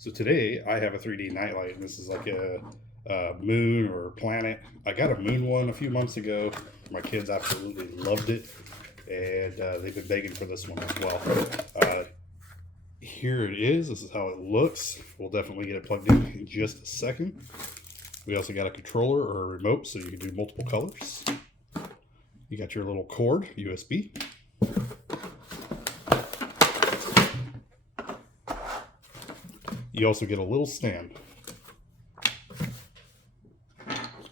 So today I have a 3D nightlight, and this is like a moon or planet. I got a moon one a few months ago. My kids absolutely loved it, and they've been begging for this one as well. Uh, Here it is. This is how it looks. We'll definitely get it plugged in just a second. We also got a controller or a remote, so you can do multiple colors. You got your little cord, USB. You also get a little stand.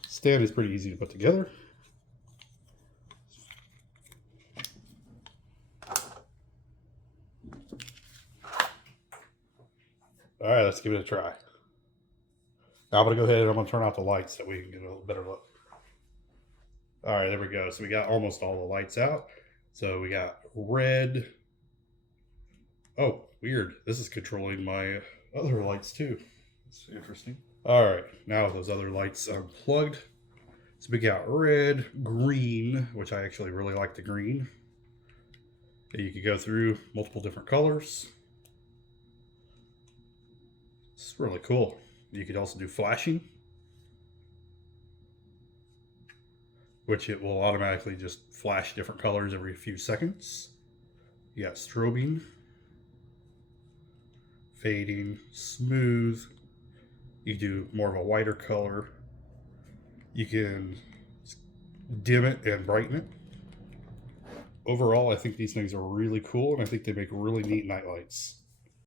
Stand is pretty easy to put together. All right, let's give it a try. Now I'm gonna go ahead and I'm gonna turn out the lights so we can get a little better look. All right, there we go. So we got almost all the lights out. So we got red. Oh, weird. This is controlling my other lights too. That's interesting. All right, now those other lights unplugged. So we got red, green, which I actually really like the green. You could go through multiple different colors. It's really cool. You could also do flashing, which it will automatically just flash different colors every few seconds. You got strobing, fading, smooth. You do more of a whiter color. You can dim it and brighten it. Overall, I think these things are really cool, and I think they make really neat night lights.